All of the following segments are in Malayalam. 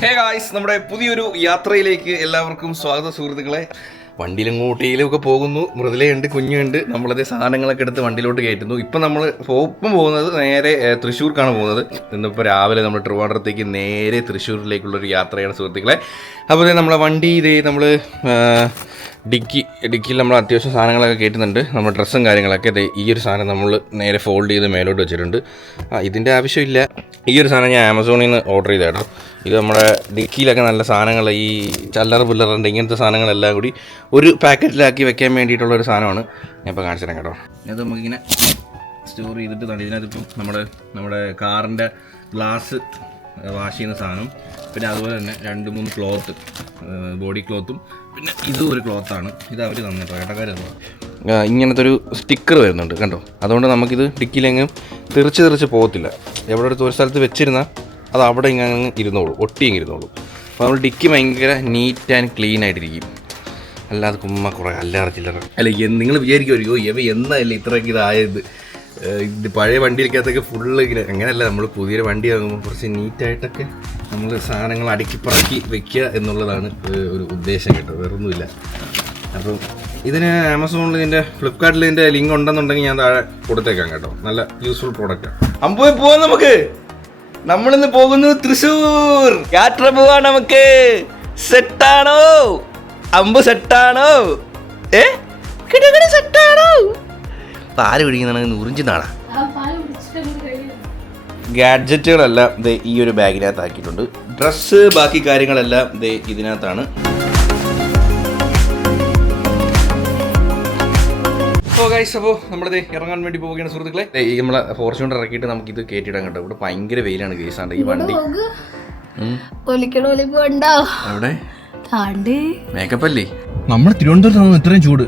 ഹേ ഗായ്സ്, നമ്മുടെ പുതിയൊരു യാത്രയിലേക്ക് എല്ലാവർക്കും സ്വാഗതം സുഹൃത്തുക്കളെ. വണ്ടിയിലെങ്ങോട്ടേലൊക്കെ പോകുന്നു. മൃദുലയുണ്ട്, കുഞ്ഞുണ്ട്. നമ്മളത് സാധനങ്ങളൊക്കെ എടുത്ത് വണ്ടിയിലോട്ട് കയറ്റുന്നു. ഇപ്പം നമ്മൾ പോകുന്നത് നേരെ തൃശ്ശൂർക്കാണ് പോകുന്നത്. ഇന്നിപ്പോൾ രാവിലെ നമ്മൾ ട്രിവാൻഡ്രത്തേക്ക് നേരെ തൃശ്ശൂരിലേക്കുള്ളൊരു യാത്രയാണ് സുഹൃത്തുക്കളെ. അപ്പോൾ നമ്മളെ വണ്ടി നമ്മൾ ഡിക്കിയിൽ നമ്മൾ അത്യാവശ്യം സാധനങ്ങളൊക്കെ കയറ്റുന്നുണ്ട്. നമ്മുടെ ഡ്രസ്സും കാര്യങ്ങളൊക്കെ ഈ ഒരു സാധനം നമ്മൾ നേരെ ഫോൾഡ് ചെയ്ത് മേലോട്ട് വെച്ചിട്ടുണ്ട്. ഇതിൻ്റെ ആവശ്യമില്ല. ഈ ഒരു സാധനം ഞാൻ ആമസോണിൽ നിന്ന് ഓർഡർ ചെയ്തേട്ടോ. ഇത് നമ്മുടെ ഡിക്കിയിലൊക്കെ നല്ല സാധനങ്ങൾ, ഈ ചല്ലറ പില്ലറുണ്ട്, ഇങ്ങനത്തെ സാധനങ്ങളെല്ലാം കൂടി ഒരു പാക്കറ്റിലാക്കി വെക്കാൻ വേണ്ടിയിട്ടുള്ളൊരു സാധനമാണ്. ഞാൻ ഇപ്പോൾ കാണിച്ചു തരാം കേട്ടോ. അത് നമുക്കിങ്ങനെ സ്റ്റോർ ചെയ്തിട്ട് ഇതിനകത്തിപ്പം നമ്മുടെ കാറിൻ്റെ ഗ്ലാസ് വാഷ് ചെയ്യുന്ന സാധനം, പിന്നെ അതുപോലെ തന്നെ 2-3 ക്ലോത്ത്, ബോഡി ക്ലോത്തും, പിന്നെ ഇതും ഒരു ക്ലോത്താണ്. ഇത് അവർ തന്നിട്ടോ, ഏട്ടക്കാർ തന്നു. ഇങ്ങനത്തെ ഒരു സ്റ്റിക്കർ വരുന്നുണ്ട് കണ്ടോ. അതുകൊണ്ട് നമുക്കിത് ഡിക്കിയിലെങ്ങും തെറിച്ച് പോകത്തില്ല. എവിടെ ഒരു സ്ഥലത്ത് വെച്ചിരുന്നാൽ അത് അവിടെ ഇങ്ങനെ ഇരുന്നോളൂ, ഒട്ടിയെങ്കിൽ ഇരുന്നോളൂ. അപ്പോൾ നമ്മൾ ഡിക്കി ഭയങ്കര നീറ്റ് ആൻഡ് ക്ലീൻ ആയിട്ടിരിക്കും. അല്ലാതെ കുമ്മ കുറേ അല്ലാതെ ചില്ലറ അല്ല. നിങ്ങൾ വിചാരിക്കുമോ എന്നല്ലേ ഇത്രയൊക്കെ ഇതായത്? ഇത് പഴയ വണ്ടിയിലേക്കകത്തൊക്കെ ഫുള്ള് ഇങ്ങനെ അങ്ങനെയല്ല. നമ്മൾ പുതിയൊരു വണ്ടി വാങ്ങുമ്പോൾ കുറച്ച് നീറ്റായിട്ടൊക്കെ നമ്മൾ സാധനങ്ങൾ അടുക്കി പറക്കി വെക്കുക എന്നുള്ളതാണ് ഒരു ഉദ്ദേശം കേട്ടോ, വേറൊന്നുമില്ല. അപ്പം ഇതിന് ആമസോണിൽ ഇതിൻ്റെ ഫ്ലിപ്കാർട്ടിൽ ഇതിൻ്റെ ലിങ്ക് ഉണ്ടെന്നുണ്ടെങ്കിൽ ഞാൻ താഴെ കൊടുത്തേക്കാം കേട്ടോ. നല്ല യൂസ്ഫുൾ പ്രോഡക്റ്റാണ്. അമ്പൂയെ പോവാം നമുക്ക്. നമ്മളിന്ന് പോകുന്നു തൃശ്ശൂർ. യാത്ര പോവാ നമുക്ക്. സെറ്റാണോ അമ്പു? സെറ്റാണോ? സെറ്റാണോ? പാല് പിടിക്കുന്നതാണ് ഉറിഞ്ചി നാടാ. ഗാഡ്ജറ്റുകളെല്ലാം ദേ ഈ ഒരു ബാഗിനകത്ത് ആക്കിയിട്ടുണ്ട്. ഡ്രസ്സ് ബാക്കി കാര്യങ്ങളെല്ലാം ദേ ഇതിനകത്താണ്. അപ്പോൾ നമ്മളിത് ഇറങ്ങാൻ വേണ്ടി പോവുകയാണ് സുഹൃത്തുക്കളെ. ഈ നമ്മളെ ഫോർച്യൂണർ ഇറക്കിയിട്ട് നമുക്കിത് കയറ്റിയിടാൻ കേട്ടോ. ഇവിടെ ഭയങ്കര വെയിലാണ് കേസാണ്ട് ഈ വണ്ടി. അവിടെ മേക്കപ്പ് അല്ലേ? നമ്മൾ തിരുവനന്തപുരത്ത് ഇത്രയും ചൂട്.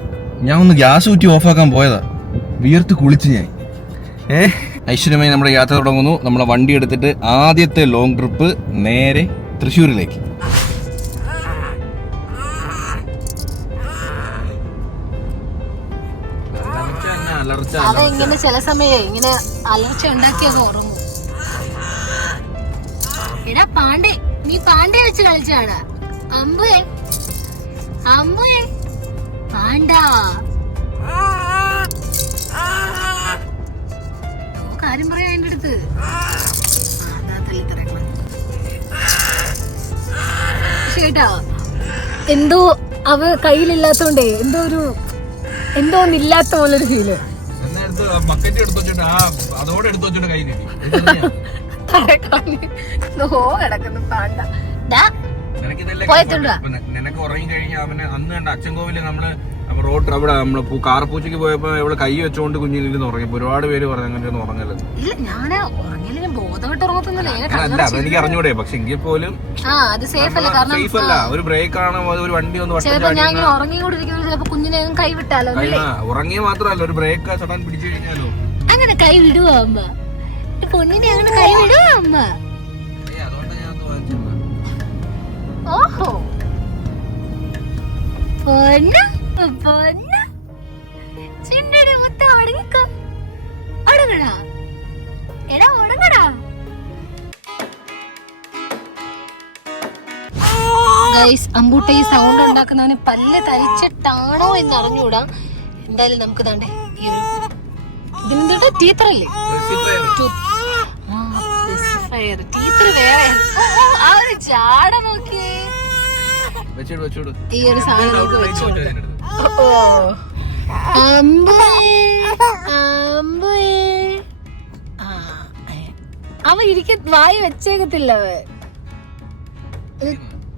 ഞാൻ ഒന്ന് ഗ്യാസ് ഊറ്റി ഓഫാക്കാൻ പോയതാ, വിയർത്ത് കുളിച്ച് ഞാൻ. ഐശ്വര്യമായി നമ്മുടെ യാത്ര തുടങ്ങുന്നു. നമ്മളെ വണ്ടി എടുത്തിട്ട് ആദ്യത്തെ ലോങ് ട്രിപ്പ് നേരെ തൃശ്ശൂരിലേക്ക്. ഇങ്ങനെ ചില സമയം ഇങ്ങനെ അലർച്ച ഉണ്ടാക്കിയൊക്കെ ഉറങ്ങും. എടാ പാണ്ഡേ, നീ പാണ്ഡേ വെച്ച് കളിച്ചാണ്. അമ്പുയെ പാണ്ടാ കാര്യം പറയാ എന്റെ അടുത്ത്. കേട്ടോ, എന്തോ അവ കയ്യിലില്ലാത്തോണ്ടേ എന്തോ ഒന്നില്ലാത്ത പോലൊരു ഫീല്. കിടക്കുന്നു പാണ്ട. നിനക്ക് ഉറങ്ങി കഴിഞ്ഞാൽ അവന് അന്ന് കണ്ട അച്ചൻകോവില് നമ്മള് റോഡ് അവിടെ നമ്മള് കാർപൂച്ചയ്ക്ക് പോയപ്പോ ഇവിടെ കൈ വെച്ചോണ്ട് കുഞ്ഞിരുന്ന് ഉറങ്ങിയപ്പോ ഒരുപാട് പേര് പറഞ്ഞു അങ്ങനെ ഉറങ്ങല്. ഇല്ല, ഞാൻ ഉറങ്ങില്ല, ബോധമായിട്ട് ഉറങ്ങത്തൊന്നുമില്ല. എനിക്ക് അറിഞ്ഞൂടെ, പക്ഷെ എങ്കിൽ പോലും സേഫ് അല്ല. ഒരു ബ്രേക്ക് ആണ്, ഒരു വണ്ടി ഒന്ന് ഉറങ്ങിക്കൊണ്ടിരിക്കുന്ന ചിലപ്പോ കുഞ്ഞിനെ കൈ വിട്ടാലോ. ഉറങ്ങിയ മാത്രല്ല, ഒരു ബ്രേക്ക് സഡൻ പിടിച്ചു കഴിഞ്ഞാലോ അങ്ങനെ കൈ വിടുവോ അമ്മ? പൊന്നിനെ അങ്ങനെ കൈ വിടുവോ അമ്മ? ഓഹോ ചിണ്ടടി മുത്ത അടങ്ങിക്കോ. അടങ്ങടാ, എടാ അടങ്ങടാ. ഗൈസ്, അമ്പൂട്ട ഈ സൗണ്ട് ഉണ്ടാക്കുന്നവന് പല്ല് തരിച്ചിട്ടാണോ എന്ന് അറിഞ്ഞൂടാ. എന്തായാലും നമുക്ക് താണ്ടേ ഈ ഒരു ഇതിനെന്താ ടീത്തറല്ലേ, ടീത്തർ വേറെ. ആ ഒരു ചാട നോക്കിയേ. ഈ ഒരു സാധനം നമുക്ക് വെച്ചോട്ടെ. അവ വായി വെച്ചേക്കത്തില്ല.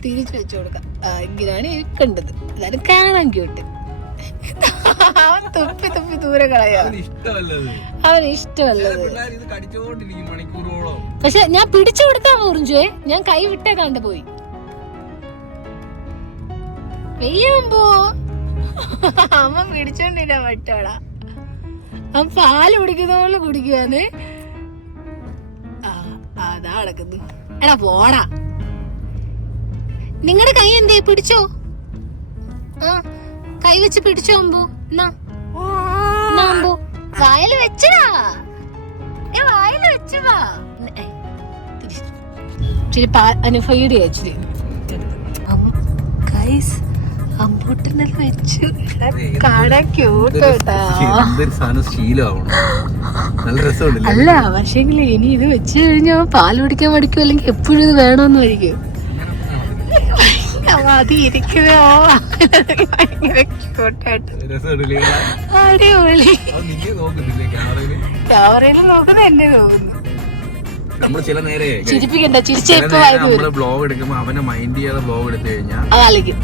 തിരിച്ചു വെച്ചു കൊടുക്കാം. ഇങ്ങനെയാണ് ഇരിക്കേണ്ടത്. എല്ലാരും കാണാൻ ക്യൂട്ട്. അവൻ തുപ്പി ദൂരെ കളയാ. അവന് ഇഷ്ടമല്ലത്. പക്ഷെ ഞാൻ പിടിച്ചു കൊടുത്താ മുറിഞ്ചുവേ. ഞാൻ കൈ വിട്ടേ കണ്ടുപോയി. വെയ്യുമ്പോ അമ്മ പിടിച്ചോണ്ടില്ല പറ്റോടാ. അവൻ പാല് കുടിക്കുന്ന പോലെ കുടിക്കുവാന്ന്. അതാ നടക്കുന്നു. എടാ പോടാ. നിങ്ങളുടെ കൈ എന്തേ? പിടിച്ചോ. കൈ വെച്ച് പിടിച്ചോ അമ്പോ. അമ്പോ വായല് വെച്ചടാ. വായല് വെച്ചുവാ. ഇച്ചിരി അനുഭവീട് ഇച്ചിരി അമ്പൂട്ടനെല്ലാം വെച്ചു കാണാൻ ക്യൂട്ട് കേട്ടാ. അല്ല പക്ഷേങ്കില് ഇനി ഇത് വെച്ച് കഴിഞ്ഞാൽ പാൽ കുടിക്കാൻ പഠിക്കും, അല്ലെങ്കിൽ എപ്പോഴും ഇത് വേണമെന്ന് വരിക്കും. അത് ഇരിക്കുന്നോ ഭയങ്കര ക്യൂട്ടായിട്ട് അടിപൊളി. ക്യാമറയിൽ നോക്കുന്നത് എന്നെ തോന്നുന്നു. നമ്മള് ചില നേരെ ചിരിപ്പിക്കണ്ട, നമ്മള് ബ്ലോഗ് എടുക്കുമ്പോ അവനെ മൈൻഡ് ചെയ്യാതെ ബ്ലോഗ് എടുത്തു കഴിഞ്ഞാൽ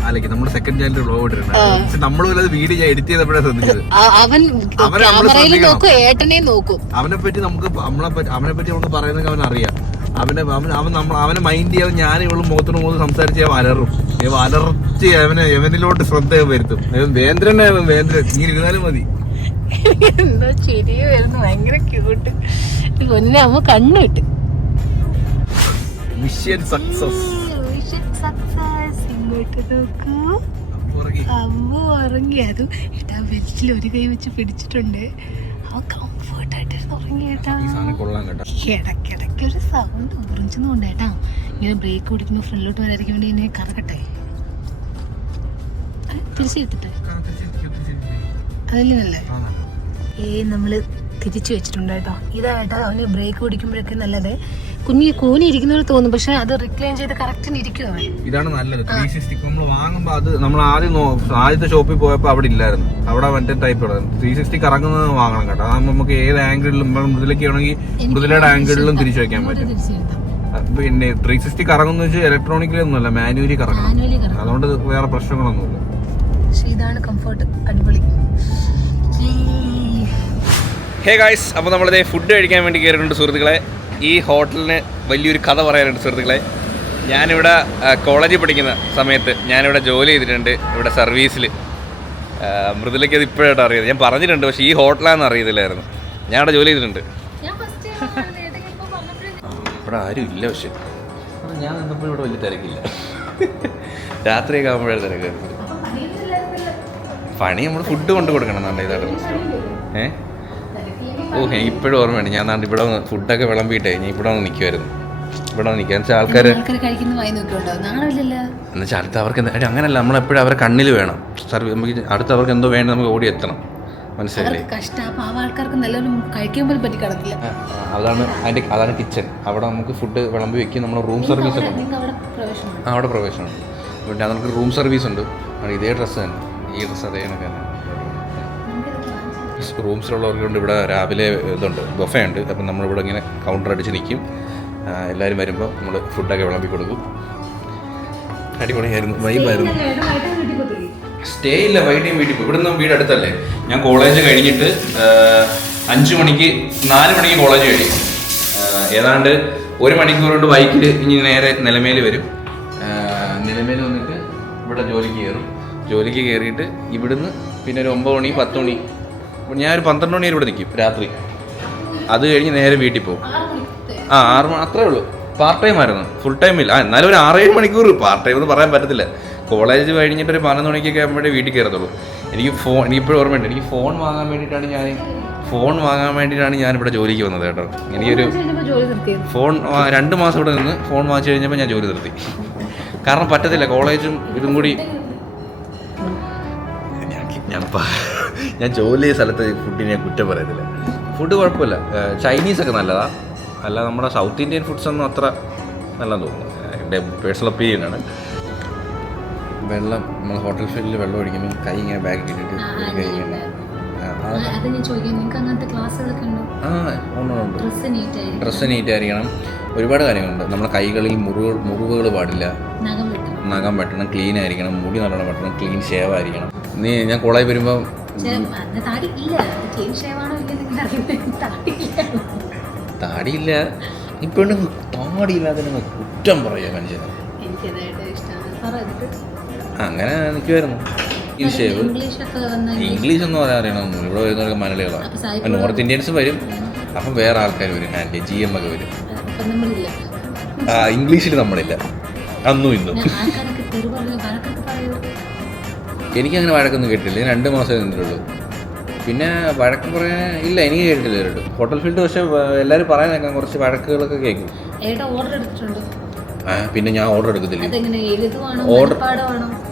അല്ലെങ്കിൽ നമ്മുടെ സെക്കൻഡ് ചാനലിൽ ബ്ലോഗ് ഇട്ടിട്ടുണ്ട്. പക്ഷെ നമ്മളും വീഡിയോ ഞാൻ എഡിറ്റ് ചെയ്തപ്പോഴാണ് ശ്രദ്ധിച്ചത്. ക്യാമറയിൽ നോക്കും, ഏട്ടനെ നോക്കും. അവനെ പറ്റി നമുക്ക് അവനെ പറ്റി നമുക്ക് പറയുന്നത് അവൻ അറിയാം. അവനെ മൈൻഡ് ചെയ്യാതെ ഞാൻ ഇവള് മുഖത്തോട് മുഖത്ത് സംസാരിച്ച് വലർച്ച് എവനിലോട്ട് ശ്രദ്ധ വരുത്തും. വേന്ദ്രൻ ഇങ്ങനെ ഇരുന്നാലും മതി. എന്തോ ചിരി വരുന്നു, ഭയങ്കര ക്യൂട്ട്. പൊന്നെ അമ്മ കണ്ണു വിട്ട്. Mission success. ഇങ്ങോട്ട് നോക്കൂ, അമ്മ ഉറങ്ങി. അതും ഏട്ടാ ബെൽറ്റിൽ ഒരു കൈ വെച്ച് പിടിച്ചിട്ടുണ്ട്. അവ കംഫർട്ടായിട്ടിരുന്ന് ഉറങ്ങി കേട്ടാ. ഇടയ്ക്കിടയ്ക്ക് ഒരു സൗണ്ട് ഉറിഞ്ചുന്നുണ്ട് ഏട്ടാ. ഇങ്ങനെ ബ്രേക്ക് പിടിക്കുമ്പോ ഫ്രണ്ടിലോട്ട് വരാതിരിക്കാൻ വേണ്ടി എന്നെ കറക്കട്ടെ, തിരിച്ചെടുത്തിട്ടെ. അതല്ലേ നല്ലേ? നമ്മള് തിരിച്ചു വെച്ചിട്ടുണ്ട് കേട്ടോ. ഇതാ കേട്ടോ അവന് ബ്രേക്ക് പിടിക്കുമ്പോഴൊക്കെ നല്ലത്. കൂനി ഇരിക്കുന്നവർ തോന്നും, പക്ഷെ അത് റിക്ലൈൻ ചെയ്ത് കറക്റ്റിന് ഇരിക്കും അവൻ. ഇതാണ് നല്ലത്. 360 നമ്മൾ വാങ്ങുമ്പോ അത് നമ്മൾ ആദ്യത്തെ ഷോപ്പിൽ പോയപ്പോ അവിടെ ഇല്ലായിരുന്നു. അവിടെ മറ്റേ ടൈപ്പ് 360 കറങ്ങുന്നത് വാങ്ങണം കേട്ടോ. അതാകുമ്പോൾ നമുക്ക് ഏത് ആംഗിളിലും മൃദുലയ്ക്ക് ആണെങ്കിൽ മൃദുലയുടെ ആംഗിളിലും തിരിച്ചു വെക്കാൻ പറ്റും. പിന്നെ 360 കറങ്ങുന്ന വെച്ചാൽ ഇലക്ട്രോണിക്കലി ഒന്നുമല്ല, മാനുവലി കറങ്ങണം. അതുകൊണ്ട് വേറെ പ്രശ്നങ്ങളൊന്നുമില്ല. പക്ഷെ ഇതാണ് കംഫർട്ട്, അടിപൊളി. ഹേ ഗായ്സ്, അപ്പോൾ നമ്മളിതേ ഫുഡ് കഴിക്കാൻ വേണ്ടി കയറിയിട്ടുണ്ട് സുഹൃത്തുക്കളെ. ഈ ഹോട്ടലിന് വലിയൊരു കഥ പറയാനുണ്ട് സുഹൃത്തുക്കളെ. ഞാനിവിടെ കോളേജിൽ പഠിക്കുന്ന സമയത്ത് ഞാനിവിടെ ജോലി ചെയ്തിട്ടുണ്ട്, ഇവിടെ സർവീസിൽ. മൃദുലയ്ക്ക് അത് ഇപ്പോഴായിട്ട് അറിയത്. ഞാൻ പറഞ്ഞിട്ടുണ്ട്, പക്ഷേ ഈ ഹോട്ടലാണെന്ന് അറിയത്തില്ലായിരുന്നു. ഞാൻ അവിടെ ജോലി ചെയ്തിട്ടുണ്ട്. ഇവിടെ ആരും ഇല്ല, പക്ഷെ ഞാൻ നിന്നപ്പോൾ ഇവിടെ വലിയ തിരക്കില്ല. രാത്രിയൊക്കെ ആകുമ്പോഴേ തിരക്കായിരുന്നു. പണി നമ്മൾ ഫുഡ് കൊണ്ട് കൊടുക്കണം എന്നാണ് ഇതാണ്. ഇപ്പോഴും ഓർമ്മയുണ്ട്. ഞാൻ നാണ്ട് ഇവിടെ വന്ന് ഫുഡൊക്കെ വിളമ്പിയിട്ടേ ഞാൻ ഇവിടെ വന്ന് നിൽക്കുമായിരുന്നു. ഇവിടെ വന്ന് നിൽക്കുക എന്നുവെച്ചാൽ ആൾക്കാർ എന്നുവെച്ചാൽ അടുത്ത അവർക്ക് അങ്ങനെയല്ല, നമ്മളെപ്പോഴും അവരെ കണ്ണിൽ വേണം. നമുക്ക് അടുത്ത് അവർക്ക് എന്തോ വേണം, നമുക്ക് ഓടി എത്തണം. മനസ്സിലായില്ലേ? അതാണ് കിച്ചൺ. അവിടെ നമുക്ക് ഫുഡ് വിളമ്പി വെക്കും. നമ്മൾ റൂം സർവീസ് ഒക്കെ അവിടെ പ്രവേശനം. പിന്നെ നമുക്ക് റൂം സർവീസ് ഉണ്ട്. ഇതേ ഡ്രസ്സ് തന്നെ, ഈ ഡ്രസ്സ് അതേ കണക്ക് തന്നെ. റൂംസിലുള്ളവർക്ക് കൊണ്ട് ഇവിടെ രാവിലെ ഇതുണ്ട്, ബൊഫേ ഉണ്ട്. അപ്പം നമ്മളിവിടെ ഇങ്ങനെ കൗണ്ടർ അടിച്ച് നിൽക്കും. എല്ലാവരും വരുമ്പോൾ നമ്മൾ ഫുഡൊക്കെ വിളമ്പി കൊടുക്കും. അടിപൊളിയായിരുന്നു, വൈബായിരുന്നു. സ്റ്റേ ഇല്ല, വൈകിട്ടും വീട്ടിൽ പോകും. ഇവിടുന്ന് വീട് അടുത്തല്ലേ. ഞാൻ കോളേജ് കഴിഞ്ഞിട്ട് 4 മണിക്ക് കോളേജ് കഴിയും. ഏതാണ്ട് 1 മണിക്കൂർ കൊണ്ട് ബൈക്കിൽ ഇനി നേരെ നിലമേൽ വരും. നിലമേൽ വന്നിട്ട് ഇവിടെ ജോലിക്ക് കയറും. ജോലിക്ക് കയറിയിട്ട് ഇവിടുന്ന് പിന്നെ ഒരു 9 മണി 10 മണി, ഞാനൊരു 12 മണി വരെ ഇവിടെ നിൽക്കും രാത്രി. അത് കഴിഞ്ഞ് നേരെ വീട്ടിൽ പോകും. 6 അത്രേ ഉള്ളൂ. പാർട്ട് ടൈം ആയിരുന്നു, ഫുൾ ടൈം ഇല്ല. എന്നാലും ഒരു 6-7 മണിക്കൂർ പാർട്ട് ടൈം എന്ന് പറയാൻ പറ്റത്തില്ല. കോളേജ് കഴിഞ്ഞിട്ട് ഒരു 11 മണിക്കൊക്കെ ആകുമ്പോഴേ വീട്ടിൽ കയറത്തുള്ളൂ. എനിക്കിപ്പോഴും ഓർമ്മയുണ്ട്, എനിക്ക് ഫോൺ വാങ്ങാൻ വേണ്ടിയിട്ടാണ് ഞാൻ ഇവിടെ ജോലിക്ക് വന്നത് കേട്ടോ. എനിക്കൊരു ഫോൺ 2 മാസം ഇവിടെ നിന്ന് ഫോൺ വാങ്ങിച്ചു കഴിഞ്ഞപ്പോൾ ഞാൻ ജോലി നിർത്തി. കാരണം പറ്റത്തില്ല, കോളേജും ഇതും കൂടി. ഞാൻ ജോലി ചെയ്ത സ്ഥലത്ത് ഫുഡിന് ഞാൻ കുറ്റം പറയത്തില്ല. ഫുഡ് കുഴപ്പമില്ല, ചൈനീസൊക്കെ നല്ലതാണ്. അല്ല നമ്മുടെ സൗത്ത് ഇന്ത്യൻ ഫുഡ്സൊന്നും അത്ര നല്ലതെന്ന് തോന്നുന്നു, എൻ്റെ പേഴ്സണൽ ഒപ്പീനിയനാണ്. വെള്ളം നമ്മൾ ഹോട്ടൽ ഫീൽഡിൽ വെള്ളം ഒഴിക്കുമ്പോൾ കൈ ഇങ്ങനെ ബാഗ് ഇട്ടിട്ട് ഡ്രസ്സ് നീറ്റ് ആയിരിക്കണം. ഒരുപാട് കാര്യങ്ങളുണ്ട്. നമ്മുടെ കൈകളിൽ മുറിവുകൾ പാടില്ല, നഖം വെട്ടണം, ക്ലീൻ ആയിരിക്കണം, മുടി നല്ലോണം വെട്ടണം, ക്ലീൻ ഷേവ് ആയിരിക്കണം. ഞാൻ കോളേജ് വരുമ്പോൾ താടിയില്ല, ഇപ്പോഴും താടിയില്ലാതെ കുറ്റം പറയാ മനുഷ്യനെ. അങ്ങനെ നിൽക്കുമായിരുന്നു. ക്ലീൻ ഷേവ്, ഇംഗ്ലീഷ് ഒന്നും അറിയണമെന്നില്ല. ഇവിടെ വരുന്നവർക്ക് മലയാളികളാണ്. നോർത്ത് ഇന്ത്യൻസ് വരും, അപ്പം വേറെ ആൾക്കാർ വരും, ഹാൻഡ് GM ഒക്കെ വരും. ഇംഗ്ലീഷിൽ നമ്മളില്ല അന്നും ഇന്നും. എനിക്കങ്ങനെ വഴക്കൊന്നും കേട്ടില്ല. 2 മാസമേ നിന്നിട്ടുള്ളൂ. പിന്നെ വഴക്ക് പറയാൻ ഇല്ല, എനിക്ക് കേട്ടില്ല കേട്ടോ. ഹോട്ടൽ ഫീൽഡ് പക്ഷേ എല്ലാവരും പറയാനേക്കാം, കുറച്ച് വഴക്കുകളൊക്കെ കേൾക്കും. പിന്നെ ഞാൻ ഓർഡർ എടുക്കത്തില്ല. അതെങ്ങനെ എഴുതുവാണോ ഓർഡർ മനപ്പാടോ?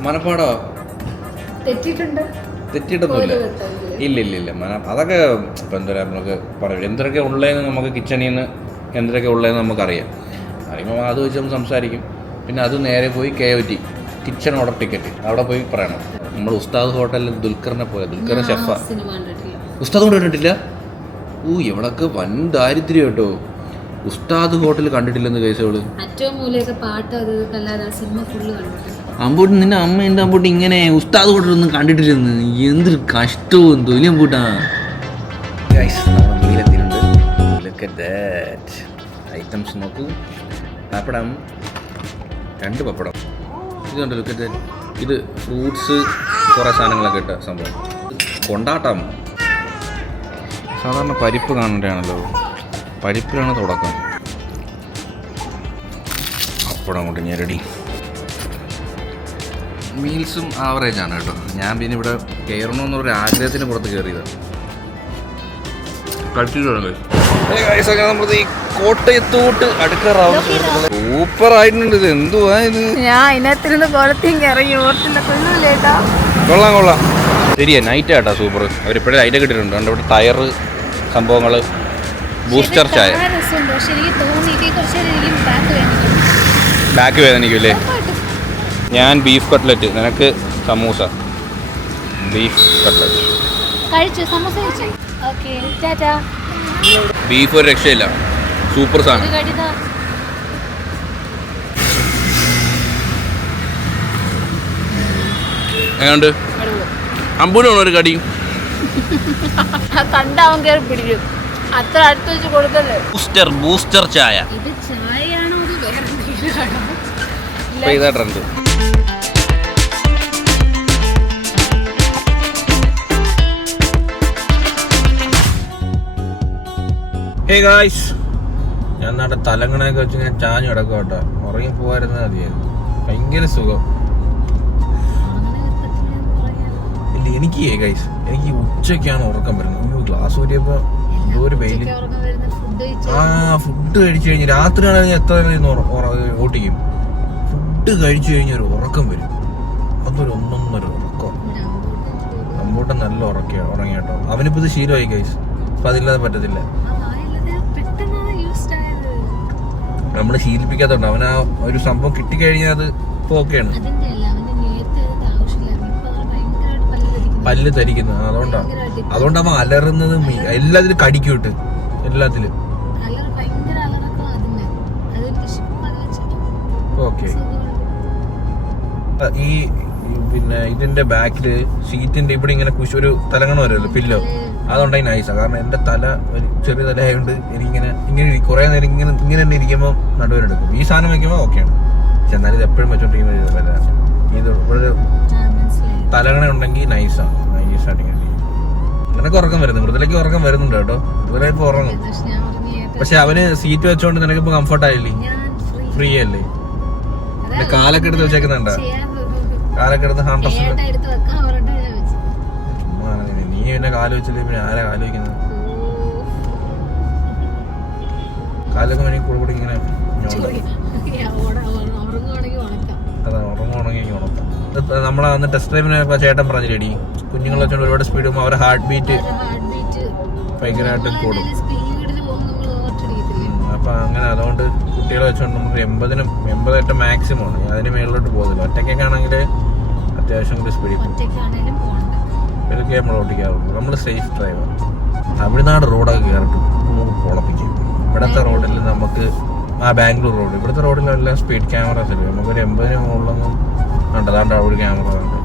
മനപ്പാടോ തെറ്റിയിട്ടുണ്ട്? തെറ്റിയിട്ടൊന്നുമില്ല. ഇല്ല അതൊക്കെ ഇപ്പം എന്താ പറയുക, നമുക്ക് പറയും എന്തൊക്കെ ഉള്ളതെന്ന് നമുക്ക് കിച്ചണിൽ നിന്ന് എന്തൊക്കെ ഉള്ളതെന്ന് നമുക്കറിയാം. അറിയുമ്പോൾ അത് വെച്ച് നമ്മൾ സംസാരിക്കും. പിന്നെ അത് നേരെ പോയി KOT കിച്ചൺ ഓർഡർ ടിക്കറ്റ് അവിടെ പോയി പറയണം. നമ്മൾ ഉസ്താദ് ഹോട്ടലിൽ ദുൽഖറിനെ പോയത്, ദുൽഖറിന് ഷെഫാ. ഉസ്താദ് കൊണ്ട് കണ്ടിട്ടില്ല? എവിടൊക്കെ വൻ ദാരിദ്ര്യം കേട്ടോ. ഉസ്താദ് ഹോട്ടൽ കണ്ടിട്ടില്ലെന്ന് കേസോള്. അമ്പൂട്ട് നിന്റെ അമ്മയുണ്ട് അമ്പൂട്ട് ഇങ്ങനെ ഉസ്താദ് ഹോട്ടലൊന്നും കണ്ടിട്ടില്ലെന്ന്. എന്തൊരു കഷ്ടവും എന്തോ ഇല്ലേ അമ്പൂട്ടാ. ഐറ്റംസ് നോക്കൂ. പപ്പടം, 2 പപ്പടം. ഇതുണ്ട്, ലുക്ക് അറ്റ് ദാറ്റ്. ഇത് ഫ്രൂട്ട്സ്, കുറേ സാധനങ്ങളൊക്കെ ഇട്ട സംഭവം. കൊണ്ടാട്ടം. സാധാരണ പരിപ്പ് കാണേണ്ടതാണല്ലോ, പരിപ്പിലാണ് തുടക്കം. പപ്പടം കൊണ്ട് ഞാൻ റെഡി. മീൽസും ആവറേജ് ആണ് കേട്ടോ. ഞാൻ പിന്നെ ഇവിടെ കയറണമെന്നൊരു ആഗ്രഹത്തിന് പുറത്ത് കയറിയതാണ്. നമ്മൾ ഈ കോട്ടയത്തോട്ട് അടുക്കാറാവും. സൂപ്പർ ആയിട്ടുണ്ട്. ഇത് എന്തുവാ ഇത്? ഞാൻ ഇതിനകത്തിരുന്ന് കൊളത്തേക്ക് ഇറങ്ങി ഓർത്തില്ലേട്ടാ. കൊള്ളാം. ശരിയാ, നൈറ്റ് ആട്ടാ സൂപ്പർ. അവരിപ്പോഴും ലൈറ്റ് കിട്ടിയിട്ടുണ്ട്. അതുകൊണ്ട് ഇവിടെ ടയർ സംഭവങ്ങൾ, ബൂസ്റ്റർ ചായ. ബാക്ക് വേദനിക്കും അല്ലേ? ഞാൻ ബീഫ് കട്ട്ലറ്റ്, നിനക്ക് സമൂസ. ബീഫ് കട്ട്ലറ്റ് ബീഫ് ഒരു രക്ഷയില്ല, സൂപ്പർ സാധനം. എങ്ങനെയുണ്ട്? അമ്പൂനാണോ ഒരു കടി? കണ്ടാവൻ കയറി പിടിക്കും. അത്ര അടുത്ത് വെച്ച് കൊടുക്കല്ലേ. ബൂസ്റ്റർ ചായ. ഇത് ചായയാണോ അത് വേറെ എന്തെങ്കിലും ആണോ? ഇതാ ട്രെൻഡ്. ഹേ ഗായ്സ്, ഞാൻ നാട്ടെ തലങ്ങണയൊക്കെ വെച്ച് ഞാൻ ചാഞ്ഞു കിടക്കും കേട്ടോ. ഉറങ്ങി പോകാതിരുന്നാൽ മതിയായിരുന്നു. ഭയങ്കര സുഖം. ഇല്ല എനിക്ക് ഗൈസ്, എനിക്ക് ഉച്ചയ്ക്കാണ് ഉറക്കം വരുന്നത്. ഗ്ലാസ് ഊരിയപ്പോൾ എന്തോ ഒരു വെയില്. ഫുഡ് കഴിച്ചു കഴിഞ്ഞ് രാത്രിയാണെങ്കിൽ എത്ര ഓട്ടിക്കും. ഫുഡ് കഴിച്ചു കഴിഞ്ഞൊരു ഉറക്കം വരും. അതൊരു ഒന്നൊന്നൊരു ഉറക്കം. അമ്പൂട്ടൻ നല്ല ഉറങ്ങി കേട്ടോ. അവനിപ്പോൾ ഇത് ശീലമായി ഗൈസ്. അപ്പം അതില്ലാതെ പറ്റത്തില്ല. നമ്മൾ ശീലിപ്പിക്കാത്തതുണ്ട്. അവൻ ആ ഒരു സംഭവം കിട്ടിക്കഴിഞ്ഞാൽ അത് ഇപ്പോൾ ഓക്കെയാണ്. പല്ല് ധരിക്കുന്നത് അതുകൊണ്ടാ അവൻ അലറുന്നത്. എല്ലാത്തിലും കടിക്കൂട്ട്, എല്ലാത്തിലും. ഓക്കെ. ഈ പിന്നെ ഇതിന്റെ ബാക്കില് സീറ്റിന്റെ ഇവിടെ ഇങ്ങനെ ഒരു തലങ്ങണ വരുമല്ലോ, പില്ലോ. അതുകൊണ്ടായി നൈസാണ്. കാരണം എന്റെ തല ഒരു ചെറിയ തല ആയതുകൊണ്ട് എനിക്കിങ്ങനെ കുറെ നേരം ഇങ്ങനെ തന്നെ ഇരിക്കുമ്പോൾ നടുവിനെടുക്കും. ഈ സാധനം വെക്കുമ്പോൾ ഓക്കെയാണ്. പക്ഷെ എന്നാലും ഇത് എപ്പോഴും വെച്ചോണ്ടിരിക്കുന്ന ഇത് ഇവിടെ തലകണ ഉണ്ടെങ്കിൽ നൈസാണ്. നിനക്ക് ഉറക്കം വരുന്നു, മൃദുലയ്ക്ക് ഉറക്കം വരുന്നുണ്ട് കേട്ടോ. മൃദുല ഇപ്പൊ ഉറങ്ങും. പക്ഷെ അവന് സീറ്റ് വെച്ചോണ്ട് നിനക്കിപ്പോ കംഫർട്ട് ആയില്ലേ? ഫ്രീ അല്ലേ? പിന്നെ കാലൊക്കെ എടുത്ത് വെച്ചേക്കുന്നുണ്ടോ? കാലൊക്കെ എടുത്ത് നീ പിന്നെ കാല് വെച്ചില്ലേ, പിന്നെ ആരാ കാല് വെക്കുന്നത്? കാലൊക്കെ വേണമെങ്കിൽ കൂടെ ഇങ്ങനെ അതാ ഉറങ്ങുവാണെങ്കിൽ ഉണക്കാം. നമ്മളെ അന്ന് ടെസ്റ്റ് ഡ്രൈവിന് ചേട്ടൻ പറഞ്ഞില്ലേടി, കുഞ്ഞുങ്ങൾ വെച്ചോണ്ട് ഒരുപാട് സ്പീഡ് പോകുമ്പോൾ അവരുടെ ഹാർട്ട് ബീറ്റ് ഭയങ്കരമായിട്ട് കൂടും. അപ്പൊ അങ്ങനെ അതുകൊണ്ട് കുട്ടികളെ വെച്ചോണ്ട് നമുക്ക് 80 മാക്സിമം ആണ്. അതിന് മേളിലോട്ട് പോകുന്നില്ല. ഒറ്റയ്ക്കൊക്കെ ആണെങ്കിൽ അത്യാവശ്യം കൂടി സ്പീഡിൽ ഇതൊക്കെ നമ്മൾ ഓട്ടിക്കാറുള്ളൂ. നമ്മൾ സേഫ് ഡ്രൈവർ. തമിഴ്നാട് റോഡൊക്കെ കയറിട്ട് നമുക്ക് പൊളപ്പിക്കും. ഇവിടുത്തെ റോഡിൽ നമുക്ക് ബാംഗ്ലൂർ റോഡ്, ഇവിടുത്തെ റോഡിലെല്ലാം സ്പീഡ് ക്യാമറാസ് ഇല്ല. നമുക്കൊരു 80 മുകളിലൊന്നും കണ്ടതാണ്ട് അവിടെ ഒരു ക്യാമറ കണ്ടു.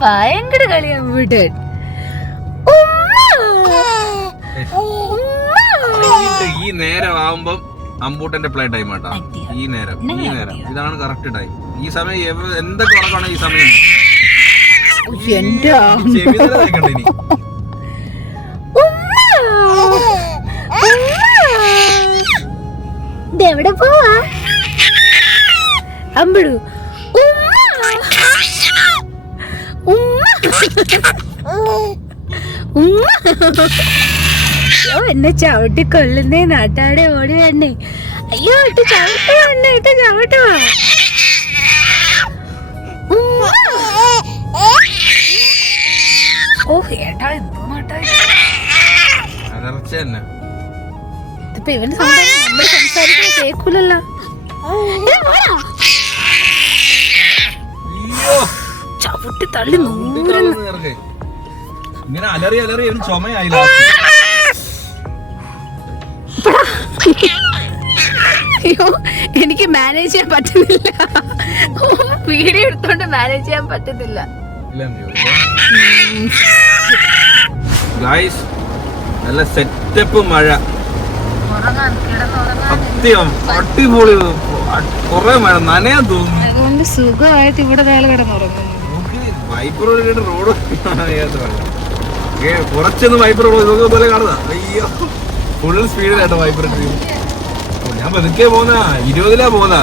ഭയങ്കര കളിയാ വീട്ട്. ഈ നേരം ആവുമ്പം അമ്പൂട്ടന്റെ പ്ലേ ടൈം ആട്ടാ. ഈ നേരം ഇതാണ് കറക്റ്റ് ടൈം. ഈ സമയം എന്തൊക്കെ ഉറക്കമാണ് ഈ സമയം. എന്റെ ചെവി തന്നെ തേക്കണ്ട ഇനി. എവിടെ പോവാ അമ്പടു അയ്യോ എന്നെ ചവിട്ടി കൊല്ലുന്നേ നാട്ടാടെ ഓടി വന്നേ അയ്യോ ഇട്ട് ചവിട്ടുവാ എന്നെ ഇട്ട് ചവിട്ടുവാ ഓ ഏട്ടാ എന്തോ നാട്ടാ അലർച്ച തന്നെ. ഇതിപ്പോ ഇവന് നമ്മൾ സംസാരിക്കുന്ന കേൾക്കൂലല്ലോ അയ്യോ ചവിട്ടി തള്ളി നൂറ് ഇങ്ങനെ അലറി അലറി ഒരു ചുമയായില്ല. അയ്യോ എനിക്ക് മാനേജ് ചെയ്യാൻ പറ്റുന്നില്ല വീഡിയോ എടുത്തോണ്ട് മാനേജ് ചെയ്യാൻ പറ്റുന്നില്ല ഗൈസ് നല്ല സെറ്റപ്പ് മഴ സത്യം അടിപൊളി കൊറേ മഴ നനയാൻ തോന്നുന്നു. അതുകൊണ്ട് സുഖമായിട്ട് ഇവിടെ ഒരാൾ കിടന്നുറങ്ങുന്നു. വൈപ്പർ റോഡ് കുറച്ചൊന്ന് വൈപ്പർ റോഡ് പോലെ കാണുന്ന അയ്യോ ഫുൾ സ്പീഡിലാട്ടോ വൈപ്പർ ഞാൻ പതുക്കെ പോന്ന 20-ലാ പോന്ന.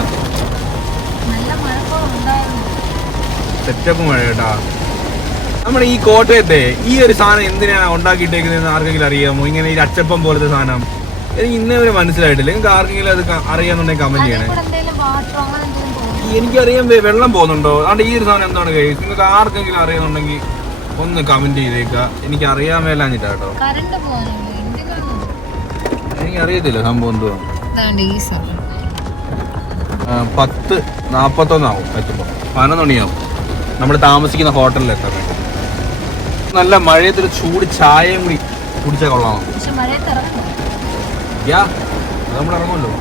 സെറ്റപ്പ് മഴ കേട്ടാ. നമ്മുടെ ഈ കോട്ടയത്തെ ഈ ഒരു സാധനം എന്തിനാണ് ഉണ്ടാക്കിയിട്ടേക്കുന്നതെന്ന് ആർക്കെങ്കിലും അറിയാമോ? ഇങ്ങനെ ഈ അച്ചപ്പം പോലത്തെ സാധനം എനിക്ക് ഇന്നേ വരെ മനസ്സിലായിട്ടില്ല. നിങ്ങൾക്ക് ആർക്കെങ്കിലും അത് അറിയാന്നുണ്ടെങ്കിൽ കമന്റ് ചെയ്യണേ. എനിക്കറിയാൻ വെള്ളം പോകുന്നുണ്ടോ? അതുകൊണ്ട് ഈ ഒരു സാധനം എന്താണ് കേസ്? നിങ്ങൾക്ക് ആർക്കെങ്കിലും അറിയാന്നുണ്ടെങ്കിൽ ഒന്ന് കമന്റ് ചെയ്തേക്ക. എനിക്ക് അറിയാൻ മേലാഞ്ഞിട്ടാ കേട്ടോ. എനിക്കറിയത്തില്ല സംഭവം എന്തുവാ. 10:41 എത്തുമ്പോ 11 മണിയാവും നമ്മൾ താമസിക്കുന്ന ഹോട്ടലിൽ എത്താൻ വേണ്ടി. നല്ല മഴയത്തൊരു ചൂട് ചായയും കൂടി കുടിച്ചാൽ കൊള്ളാമോ? യാ നമ്മൾ ഇറങ്ങുമല്ലോ.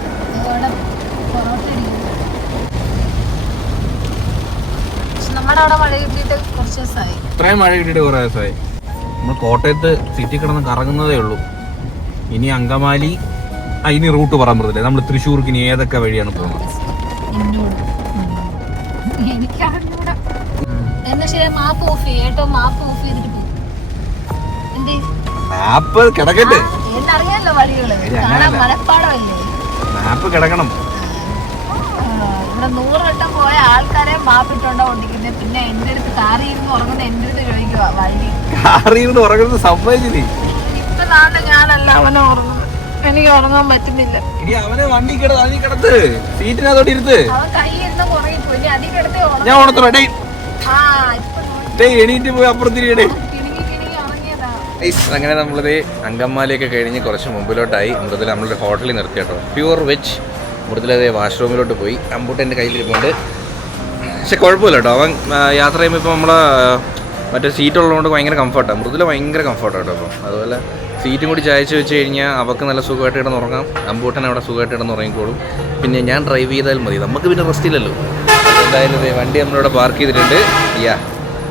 ഇത്രയും മഴ കിട്ടിയിട്ട് കുറെ ദിവസമായി. നമ്മൾ കോട്ടയത്ത് സിറ്റി കിടന്ന് കറങ്ങുന്നതേ ഉള്ളൂ. ഇനി അങ്കമാലി ഇനി റൂട്ട് പറയാൻ പറ്റത്തില്ല. നമ്മൾ തൃശ്ശൂർക്ക് ഇനി ഏതൊക്കെ വഴിയാണ് പോകുന്നത്? മാപ്പ് കിടക്കട്ടെ. മാപ്പ് കിടക്കണം. ഇവിടെ 100 വട്ടം പോയ ആൾക്കാരെ മാപ്പിട്ടുണ്ടോ ഓടിക്കുന്നത്. പിന്നെ എന്റെ അടുത്ത് കാറിയിരുന്ന് ഉറങ്ങുന്ന എന്റെ അടുത്ത് ചോദിക്കുക വഴി. കാറിയിരുന്ന് ഉറങ്ങുന്നത് സംഭവിച്ചില്ലേ? ഇപ്പൊ ഞാനല്ല അവനെ ഉറങ്ങുന്നത്. എനിക്ക് ഉറങ്ങാൻ പറ്റുന്നില്ല. ഇനി അവനെ വണ്ടി കിടത്ത് സീറ്റിനകത്തോട്ട് ഇരുത്ത്. അവൻ കൈ ഇരുന്ന് പുറകെ പോയി. അതി കിടത്തേ ഞാൻ ഉണർത്തേ എണീറ്റ് പോയി അപ്പുറത്തിരിക്കടേ. അങ്ങനെ നമ്മളിത് അങ്കമാലിയൊക്കെ കഴിഞ്ഞ് കുറച്ച് മുമ്പിലോട്ടായി. മൃദുല നമ്മളൊരു ഹോട്ടലിൽ നിർത്തി കേട്ടോ. Pure veg. മൃദുലതേ വാഷ്റൂമിലോട്ട് പോയി. അമ്പൂട്ടൻ്റെ കയ്യിലിരിപ്പുണ്ട്. പക്ഷെ കുഴപ്പമില്ല കേട്ടോ. അവൻ യാത്ര ചെയ്യുമ്പോൾ ഇപ്പോൾ നമ്മളെ മറ്റേ സീറ്റ് ഉള്ളതുകൊണ്ട് ഭയങ്കര കംഫർട്ടാണ്. മൃദുല ഭയങ്കര കംഫർട്ടാണ് കേട്ടോ. അപ്പോൾ അതുപോലെ സീറ്റും കൂടി ചായച്ച് വെച്ച് കഴിഞ്ഞാൽ അവൾക്ക് നല്ല സുഖമായിട്ട് കിടന്നുറങ്ങാം. അമ്പൂട്ടൻ അവിടെ സുഖമായിട്ട് കിടന്നുറങ്ങിക്കോളും. പിന്നെ ഞാൻ ഡ്രൈവ് ചെയ്താൽ മതി. നമുക്ക് പിന്നെ റെസ്റ്റ് ഇല്ലല്ലോ. എന്തായാലും വണ്ടി നമ്മളിവിടെ പാർക്ക് ചെയ്തിട്ടുണ്ട്.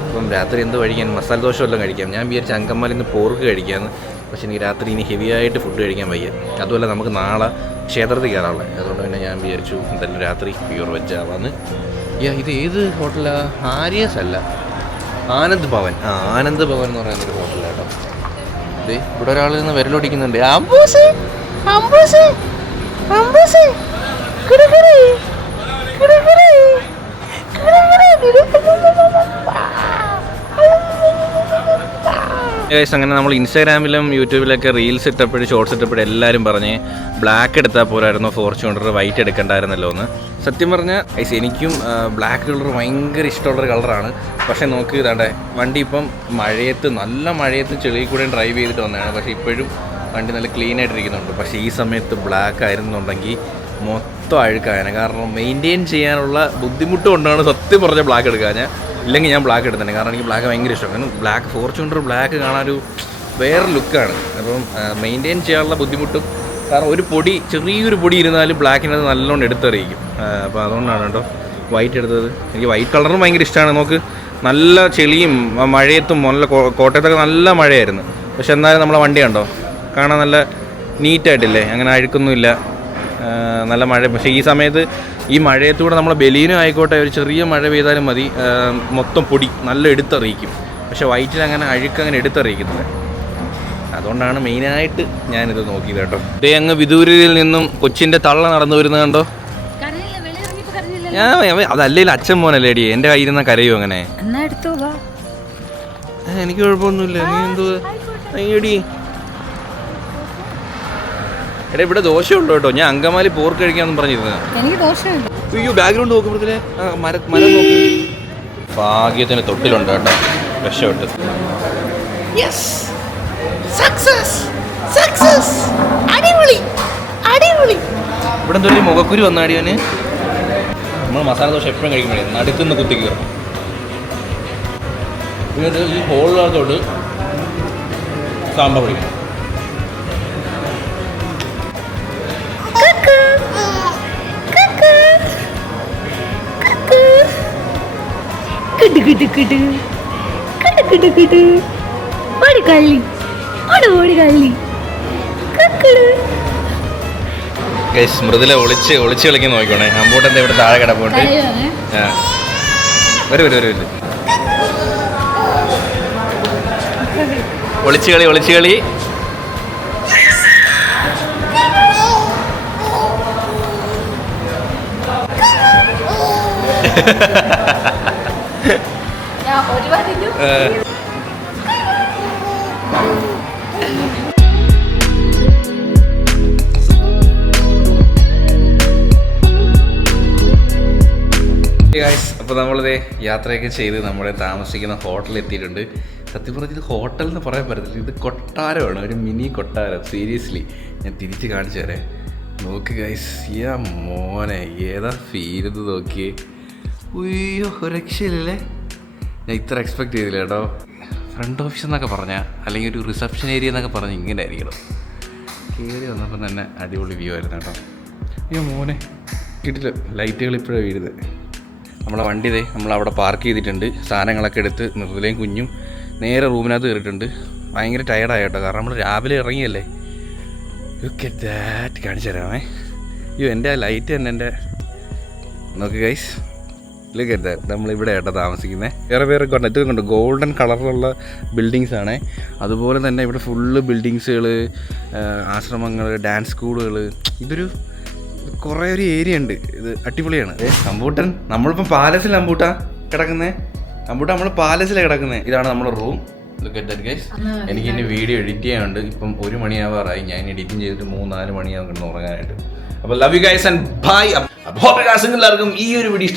അപ്പം രാത്രി എന്ത് കഴിക്കാൻ? മസാല ദോശ വല്ലതും കഴിക്കാം. ഞാൻ വിചാരിച്ച അങ്കമാലിൽ നിന്ന് പോർക്ക് കഴിക്കാമെന്ന്. പക്ഷെ എനിക്ക് രാത്രി ഇനി ഹെവി ആയിട്ട് ഫുഡ് കഴിക്കാൻ വയ്യ. അതുമല്ല നമുക്ക് നാളെ ക്ഷേത്രത്തിൽ കയറാനുള്ളത്. അതുകൊണ്ട് തന്നെ ഞാൻ വിചാരിച്ചു എന്തായാലും രാത്രി പ്യൂർ വെജ് ആവാന്ന്. ഇത് ഏത് ഹോട്ടലാണ്? ആര്യസ് അല്ല, ആനന്ദ് ഭവൻ. ആനന്ദ് ഭവൻ എന്ന് പറയുന്നൊരു ഹോട്ടലാണ് കേട്ടോ. ഇത് ഇവിടെ ഒരാളിൽ നിന്ന് വിരലൊടിക്കുന്നുണ്ട്. അങ്ങനെ നമ്മൾ ഇൻസ്റ്റാഗ്രാമിലും യൂട്യൂബിലൊക്കെ റീൽസ് ഇട്ടപ്പോഴും ഷോർട്സ് ഇട്ടപ്പോഴും എല്ലാവരും പറഞ്ഞ് ബ്ലാക്ക് എടുത്താൽ പോരായിരുന്നു ഫോർച്യൂണർ, വൈറ്റ് എടുക്കണ്ടായിരുന്നല്ലോ എന്ന്. സത്യം പറഞ്ഞാൽ എനിക്കും ബ്ലാക്ക് കളർ ഭയങ്കര ഇഷ്ടമുള്ളൊരു കളറാണ്. പക്ഷേ നോക്ക് ഇതാണ്ടേ വണ്ടി ഇപ്പം നല്ല മഴയത്ത് ചെളിയിൽ കൂടെ ഡ്രൈവ് ചെയ്തിട്ട് വന്നതാണ്. പക്ഷേ ഇപ്പോഴും വണ്ടി നല്ല ക്ലീൻ ആയിട്ടിരിക്കുന്നുണ്ട്. പക്ഷേ ഈ സമയത്ത് ബ്ലാക്ക് ആയിരുന്നുണ്ടെങ്കിൽ മൊത്തം അഴുക്കായാണ്. കാരണം മെയിൻറ്റെയിൻ ചെയ്യാനുള്ള ബുദ്ധിമുട്ട് കൊണ്ടാണ് സത്യം പറഞ്ഞാൽ ബ്ലാക്ക് എടുക്കാൻ. ഇല്ലെങ്കിൽ ഞാൻ ബ്ലാക്ക് എടുത്തന്നെ. കാരണം എനിക്ക് ബ്ലാക്ക് ഭയങ്കര ഇഷ്ടമാണ്. കാരണം ബ്ലാക്ക് ഫോർച്യൂണർ ബ്ലാക്ക് കാണാനൊരു വേറെ ലുക്കാണ്. അപ്പം മെയിൻറ്റെയിൻ ചെയ്യാനുള്ള ബുദ്ധിമുട്ടും, കാരണം ഒരു പൊടി ചെറിയൊരു പൊടി ഇരുന്നാലും ബ്ലാക്കിനത് നല്ലോണം എടുത്തറിയിക്കും. അപ്പോൾ അതുകൊണ്ടാണ് കേട്ടോ വൈറ്റ് എടുത്തത്. എനിക്ക് വൈറ്റ് കളറും ഭയങ്കര ഇഷ്ടമാണ്. നോക്ക് നല്ല ചെളിയും മഴയത്തും നല്ല കോട്ടയത്തൊക്കെ നല്ല മഴയായിരുന്നു. പക്ഷെ എന്നാലും നമ്മളെ വണ്ടി കണ്ടോ കാണാൻ നല്ല നീറ്റായിട്ടില്ലേ? അങ്ങനെ അഴുക്കൊന്നുമില്ല, നല്ല മഴ. പക്ഷേ ഈ സമയത്ത് ഈ മഴയത്തൂടെ നമ്മളെ ബലീനും ആയിക്കോട്ടെ ഒരു ചെറിയ മഴ പെയ്താലും മതി, മൊത്തം പൊടി നല്ല എടുത്തറിയിക്കും. പക്ഷെ വൈറ്റിൽ അങ്ങനെ അഴുക്കങ്ങനെ എടുത്തറിയിക്കുന്നില്ല. അതുകൊണ്ടാണ് മെയിനായിട്ട് ഞാനിത് നോക്കിയത് കേട്ടോ. ഇതേ അങ്ങ് വിദൂരയിൽ നിന്നും കൊച്ചിൻ്റെ തള്ള നടന്നു വരുന്നത് കണ്ടോ. ഞാൻ അതല്ലേലും അച്ഛൻ മോനല്ലേ എടി, എൻ്റെ കയ്യിൽ നിന്നാ കരയോ അങ്ങനെ. എനിക്ക് കുഴപ്പമൊന്നുമില്ല. നീ എന്തോ എടി എടാ ഇവിടെ ദോശയുണ്ടോ കേട്ടോ. ഞാൻ അങ്കമാലി പോർക്ക് കഴിക്കാന്ന് പറഞ്ഞിരുന്നത്. അയ്യോ ബാക്ക്ഗ്രൗണ്ട് നോക്കുമ്പോഴത്തേനെ മരം നോക്കി. ഭാഗ്യത്തിന് തൊട്ടിലുണ്ട് കേട്ടോ, രക്ഷപ്പെട്ട്. ഇവിടെ എന്തോ ഒരു മുഖക്കുരു വന്നാടിയവന്. നമ്മൾ മസാല ദോശ എപ്പോഴും കഴിക്കുമ്പോഴേ നടുക്കുന്ന് കുത്തി കയറും. എന്നിട്ട് ഈ ഹോളിനകത്തോട്ട് സാമ്പാർ പിടിക്കും. മൃദുല ഒളിച്ച് കളിക്കാൻ നോക്കിക്കോണേ. അമ്പൂട്ടെന്താ ഇവിടെ താഴെ കിടപ്പോട്ട്. വരും ഒളിച്ച് കളി. അപ്പോൾ നമ്മളിതേ യാത്രയൊക്കെ ചെയ്ത് നമ്മുടെ താമസിക്കുന്ന ഹോട്ടലിൽ എത്തിയിട്ടുണ്ട്. സത്യം പറഞ്ഞാൽ ഇത് ഹോട്ടൽ എന്ന് പറയാൻ പറ്റത്തില്ല, ഇത് കൊട്ടാരമാണ്, ഒരു മിനി കൊട്ടാരം. സീരിയസ്ലി ഞാൻ തിരിച്ച് കാണിച്ചു തരാം. നോക്ക് ഗൈസ്, മോനെ ഏതാ ഫീൽ ഇത് നോക്കിയേ. ഉയ്യോ രക്ഷയില്ലല്ലേ. ഞാൻ ഇത്ര എക്സ്പെക്ട് ചെയ്തില്ല കേട്ടോ. ഫ്രണ്ട് ഓഫീസ് എന്നൊക്കെ പറഞ്ഞാൽ അല്ലെങ്കിൽ ഒരു റിസപ്ഷൻ ഏരിയ എന്നൊക്കെ പറഞ്ഞാൽ ഇങ്ങനെ ആയിരിക്കണം. കയറി വന്നപ്പം തന്നെ അടിപൊളി വ്യൂ ആയിരുന്നു കേട്ടോ. അയ്യോ മോനെ കിട്ടില്ല, ലൈറ്റുകൾ ഇപ്പോഴാണ് വീഴുന്നത്. നമ്മളെ വണ്ടി നമ്മളവിടെ പാർക്ക് ചെയ്തിട്ടുണ്ട്. സാധനങ്ങളൊക്കെ എടുത്ത് മൃദുലയും കുഞ്ഞും നേരെ റൂമിനകത്ത് കയറിയിട്ടുണ്ട്. ഭയങ്കര ടയർഡായ കേട്ടോ, കാരണം നമ്മൾ രാവിലെ ഇറങ്ങിയല്ലേ. ലുക്ക് അറ്റ് ദാറ്റ്, കാണിച്ചു തരാമേ. അയ്യോ എൻ്റെ ആ ലൈറ്റ് തന്നെ എൻ്റെ നോക്ക് ഗൈസ്, ലുക്ക് അറ്റ് ദാറ്റ്. നമ്മളിവിടെ ആയിട്ടോ താമസിക്കുന്നത്. വേറെ കൊണ്ട് ഇത് കൊണ്ട് ഗോൾഡൻ കളറിലുള്ള ബിൽഡിങ്സ് ആണ്. അതുപോലെ തന്നെ ഇവിടെ ഫുള്ള് ബിൽഡിങ്സുകൾ, ആശ്രമങ്ങൾ, ഡാൻസ് സ്കൂളുകൾ. ഇതൊരു കുറേ ഒരു ഏരിയ ഉണ്ട്. ഇത് അടിപൊളിയാണ്. അമ്പൂട്ടൻ നമ്മളിപ്പം പാലസിൽ കിടക്കുന്നത്. അമ്പൂട്ടൻ നമ്മൾ പാലസിലാണ് കിടക്കുന്നത്. ഇതാണ് നമ്മുടെ room. Look at that guys. എനിക്ക് ഇനി വീഡിയോ എഡിറ്റ് ചെയ്യാനുണ്ട്. ഇപ്പം 1 മണിയാവാറായി. ഞാൻ എഡിറ്റിംഗ് ചെയ്തിട്ട് 3-4 മണിയാവും കിടന്ന് ഉറങ്ങാനായിട്ട്. അപ്പോൾ love you guys and bye. അപ്പോൾ എല്ലാവർക്കും ഈ ഒരു വീഡിയോ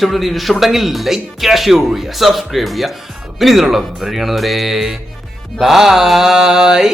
ഇഷ്ടപ്പെട്ടെങ്കിൽ ലൈക്ക് ചെയ്യുക, ഷെയർ ചെയ്യുക, സബ്സ്ക്രൈബ് ചെയ്യുക. പിന്നെ ഇതിനുള്ള ബൈ.